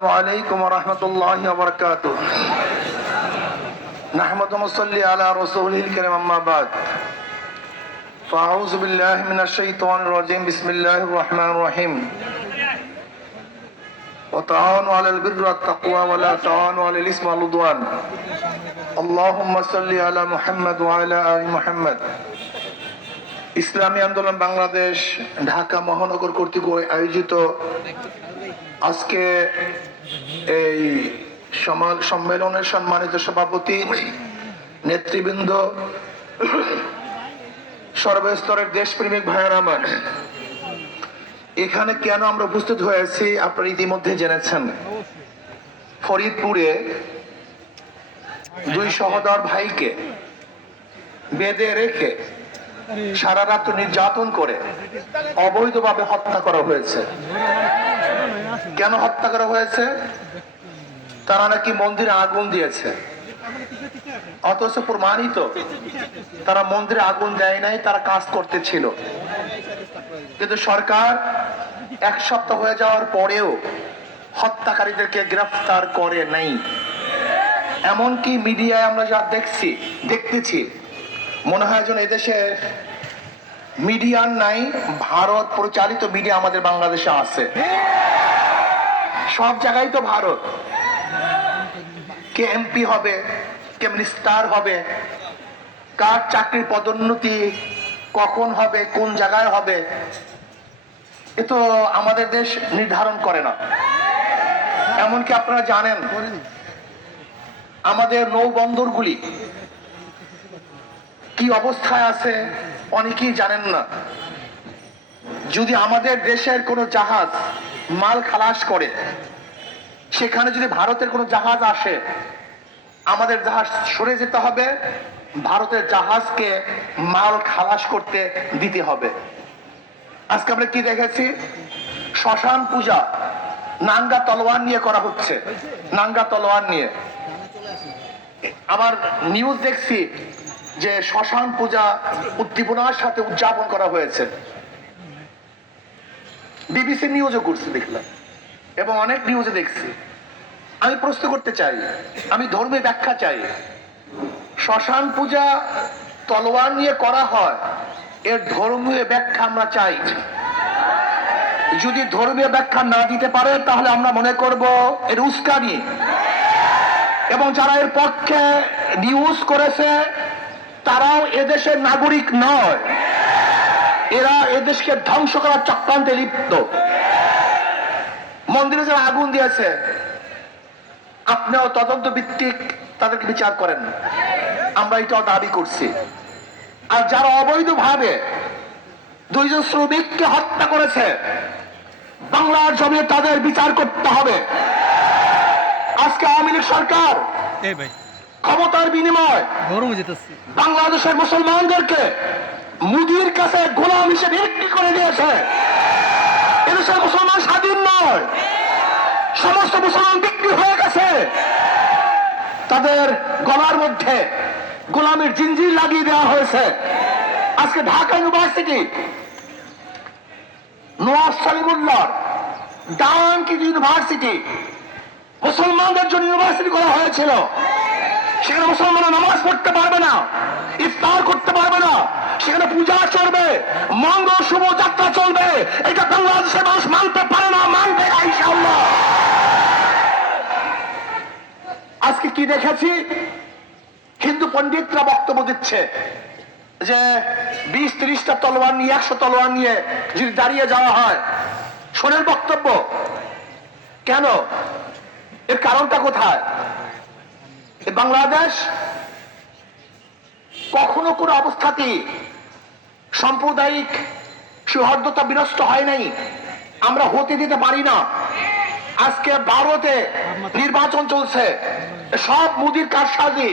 عليكم ورحمة الله وبركاته نحمد ونصلي على رسوله الكريم أما بعد فأعوذ بالله من الشيطان الرجيم بسم الله الرحمن الرحيم وتعاونوا على البر والتقوى ولا تعاونوا على الإثم والعدوان اللهم صل على محمد وعلى آل محمد ইসলামী আন্দোলন বাংলাদেশ ঢাকা মহানগর কর্তৃক আয়োজিত আজকে এই সম্মেলনের সম্মানিত সভাপতি নেতৃবৃন্দ সর্বস্তরের দেশপ্রেমিক ভাইয়েরা আমার, এখানে কেন আমরা উপস্থিত হয়েছি আপনারা ইতিমধ্যে জেনেছেন। ফরিদপুরে দুই সহোদর ভাইকে বেঁধে রেখে সারা রাত নির্যাতন করে অবৈধভাবে হত্যা করা হয়েছে। কেন হত্যা করা হয়েছে? তারা নাকি মন্দিরে আগুন দিয়েছে, অথচ প্রমাণিত তারা মন্দিরে আগুন দেয় নাই, তারা কাজ করতেছিল। কিন্তু সরকার এক সপ্তাহ হয়ে যাওয়ার পরেও হত্যাকারীদেরকে গ্রেফতার করে নাই। এমনকি মিডিয়ায় আমরা যা দেখতেছি মনে হয় যেন এদেশে মিডিয়ার নাই, ভারত পরিচালিত মিডিয়া আমাদের বাংলাদেশে আছে। সব জায়গায় তো ভারত, কে এমপি হবে, কে মিনিস্টার হবে, কার চাকরির পদোন্নতি কখন হবে, কোন জায়গায় হবে, এ তো আমাদের দেশ নির্ধারণ করে না। এমনকি আপনারা জানেন আমাদের নৌবন্দরগুলি কি অবস্থায় আছে অনেকেই জানেন না। যদি আমাদের দেশের কোনো জাহাজ মাল খালাস করে, সেখানে যদি ভারতের কোনো জাহাজ আসে, আমাদের জাহাজ সরে যেতে হবে, ভারতের জাহাজকে মাল খালাস করতে দিতে হবে। আজকে আমরা কি দেখেছি? শ্মশান পূজা নাঙ্গা তলোয়ার নিয়ে করা হচ্ছে, নাঙ্গা তলোয়ার নিয়ে। আবার নিউজ দেখছি যে শ্মশান পূজা উদ্দীপনার সাথে উদযাপন করা হয়েছে। বিবিসি নিউজও করছে দেখলাম, এবং অনেক নিউজে দেখছি। আমি প্রশ্ন করতে চাই, আমি ধর্মীয় ব্যাখ্যা চাই। শ্মশান পূজা তলোয়ার নিয়ে করা হয়, এর ধর্মীয় ব্যাখ্যা আমরা চাই। যদি ধর্মীয় ব্যাখ্যা না দিতে পারে তাহলে আমরা মনে করব এর উস্কানি, এবং যারা এর পক্ষে নিউজ করেছে তারাও এদেশের নাগরিক নয়, এরা এদেশকে ধ্বংস করার চক্রান্তে লিপ্ত। মন্দিরে যারা আগুন দিয়েছে আপনিও তদন্ত ভিত্তিক তাদেরকে বিচার করেন, আমরা এটাও দাবি করছি। আর যারা অবৈধভাবে দুইজন শ্রমিককে হত্যা করেছে বাংলার জমিনে তাদের বিচার করতে হবে। আজকে আওয়ামী লীগ সরকার ক্ষমতার বিনিময় বাংলাদেশের মুসলমানদেরকে মুদির কাছে গোলাম হিসেবে বিক্রি করে দিয়েছে। এদেশের মুসলমান স্বাধীন নয়, সমস্ত মুসলমান বিক্রি হয়ে গেছে। তাদের গলার মধ্যে গোলামের জিঞ্জির লাগিয়ে দেওয়া হয়েছে। আজকে Dhaka university Nawaz Salimullah donkey university মুসলমানদের জন্য ইউনিভার্সিটি করা হয়েছিল। সেখানে মুসলমানরা নামাজ পড়তে পারবে না, ইফতার করতে পারবে না, সেখানে পূজা চলবে, মঙ্গল শুভ যাত্রা চলবে। এটা বাংলাদেশের মানুষ মানতে পারে না, মানবে না ইনশাআল্লাহ। আজকে কি দেখেছি? হিন্দু পণ্ডিতরা বক্তব্য দিচ্ছে যে 20-30টা তলোয়ার নিয়ে, 100 তলোয়ার নিয়ে যদি দাঁড়িয়ে যাওয়া হয়। শোনেন বক্তব্য, কেন? এর কারণটা কোথায়? বাংলাদেশ কখনো কোনো অবস্থাতেই সাম্প্রদায়িক সৌহার্দ্যতা বিনষ্ট হয় নাই, আমরা হতে দিতে পারি না। আজকে ভারতে নির্বাচন চলছে, সব মুদির কারসাজি।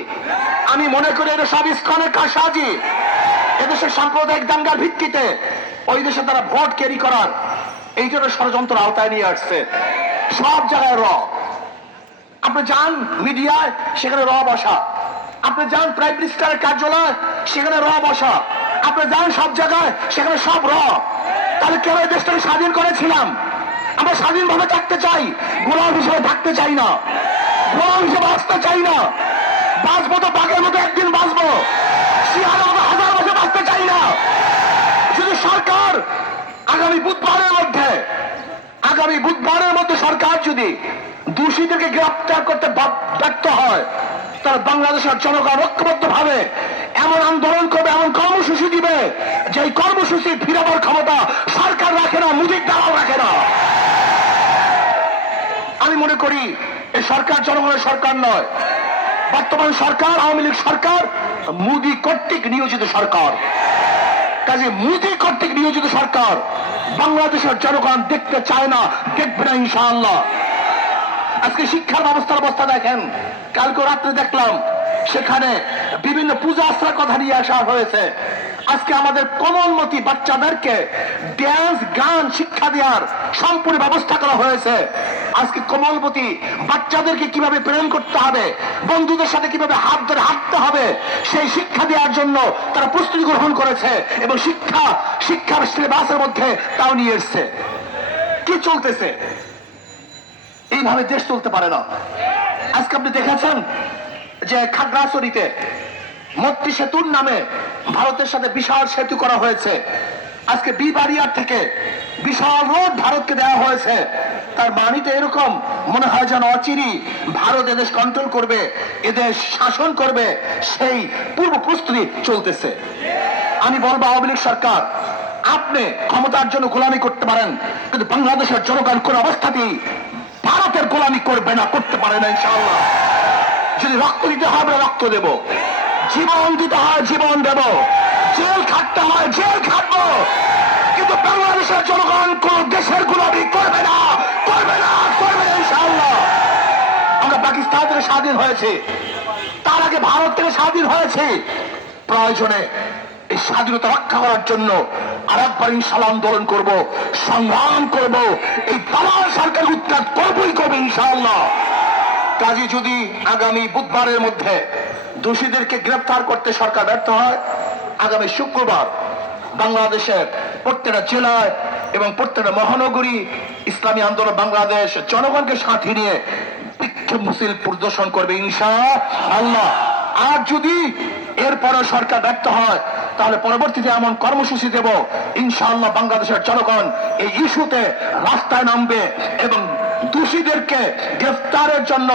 আমি মনে করি এটা সব ইসকনের কারসাজি। এদেশের সাম্প্রদায়িক দাঙ্গার ভিত্তিতে ওই দেশে তারা ভোট ক্যারি করার এই জন্য ষড়যন্ত্র আওতায় নিয়ে আসছে। সব জায়গায় আপনি যান মিডিয়ায়, সেখানে বসা। আপনি যান প্রাইম মিনিস্টারের কার্যালয়, সেখানে বসা। আপনি যান সব জায়গায়, সেখানে সব তাহলে কেন এই দেশটাকে স্বাধীন করেছিলাম? আমরা স্বাধীনভাবে থাকতে চাই, গোলাম হিসেবে থাকতে চাই না, গোলাম হিসেবে বাঁচতে চাই না। বাঁচবো তো বাঘের মতো একদিন বাঁচবো, শিয়ালের মতো হাজার বছর বাঁচতে চাই না। যদি সরকার আগামী বুধবারের মধ্যে সরকার যদি দোষীদেরকে গ্রেফতার করতে ব্যর্থ হয়, তাহলে বাংলাদেশের জনগণ ঐক্যবদ্ধ ভাবে এমন আন্দোলন করবে, এমন কর্মসূচি দিবে, যে কর্মসূচি ফিরাবার ক্ষমতা সরকার রাখে না, মুদির দালাল রাখে না। আমি মনে করি এই সরকার জনগণের সরকার নয়, বর্তমান সরকার আওয়ামী লীগ সরকার মোদী কর্তৃক নিয়োজিত সরকার। কাজে মোদী কর্তৃক নিয়োজিত সরকার বাংলাদেশের জনগণ দেখতে চায় না, দেখবে না ইনশাআল্লাহ। আজকে শিক্ষার ব্যবস্থার অবস্থা দেখেন, কালকে রাত্রে দেখলাম সেখানে বিভিন্ন পূজা আশ্রার কথা নিয়ে আসা হয়েছে। আজকে আমাদের কোমলমতি বাচ্চাদেরকে ড্যান্স গান শিক্ষা দেওয়ার সম্পূর্ণ ব্যবস্থা করা হয়েছে। আজকে কোমলমতি বাচ্চাদেরকে কিভাবে প্রেম করতে হবে, বন্ধুদের সাথে কিভাবে হাত ধরে হাঁটতে হবে, সেই শিক্ষা দেওয়ার জন্য তারা প্রস্তুতি গ্রহণ করেছে এবং শিক্ষার সিলেবাসের মধ্যে তাও নিয়ে এসছে। কি চলতেছে? এইভাবে দেশ চলতে পারে না। আজকে আপনি দেখেছেন যে খাগড়াছড়িতে মৈত্রী সেতুর নামে ভারতের সাথে বিশাল সেতু করা হয়েছে। আজকে বিবাড়িয়ার থেকে বিশাল রোড ভারতকে দেওয়া হয়েছে। তার মানে তো এরকম মনে হয় যেন অচিরি ভারত এদেশ কন্ট্রোল করবে, এদেশ শাসন করবে, সেই পূর্ব প্রস্তুতি চলতেছে। আমি বলবো আওয়ামী লীগ সরকার, আপনি ক্ষমতার জন্য গোলামি করতে পারেন, কিন্তু বাংলাদেশের জনগণ কোন অবস্থাতেই ভারতের গোলামি করবে না, করতে পারে না ইনশাআল্লাহ। যদি রক্ত দিতে হয় আমরা রক্ত দেব, জীবন দিতে হয় জীবন দেব, জেল খাটতে হয় জেল খাটবো, কিন্তু বাংলাদেশের জনগণ কোন দেশের গোলামি করবে না, করবে না, করবে না ইনশাআল্লাহ। আমরা পাকিস্তান থেকে স্বাধীন হয়েছে, তার আগে ভারত থেকে স্বাধীন হয়েছে। প্রয়োজনে এই স্বাধীনতা রক্ষা করার জন্য আর একবার ইনশাআল্লাহ আন্দোলন করব, সংগ্রাম করব, এই দালাল সরকার উৎখাত করবই করবে ইনশাআল্লাহ। কাজে যদি আগামী বুধবারের মধ্যে দোষীদেরকে গ্রেফতার করতে সরকার ব্যর্থ হয়, আগামী শুক্রবার বাংলাদেশের প্রত্যেকটা জেলায় এবং প্রত্যেকটা মহানগরী ইসলামী আন্দোলন বাংলাদেশ জনগণকে সাথে নিয়ে বিক্ষোভ মিছিল প্রদর্শন করবে ইনশাআল্লাহ। আর যদি এরপরে সরকার ব্যর্থ হয়, তাহলে পরবর্তীতে এমন কর্মসূচি দেব ইনশাআল্লাহ। বাংলাদেশের জনগণ এই ইস্যুতে রাস্তায় নামবে এবং দোষীদেরকে গ্রেফতারের জন্য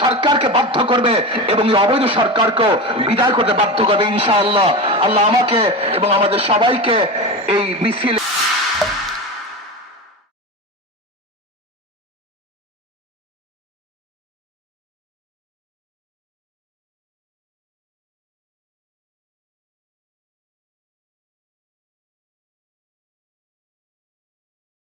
সরকারকে বাধ্য করবে এবং এই অবৈধ সরকারকেও বিদায় করতে বাধ্য করবে ইনশাআল্লাহ। আল্লাহ আমাকে এবং আমাদের সবাইকে এই মিছিল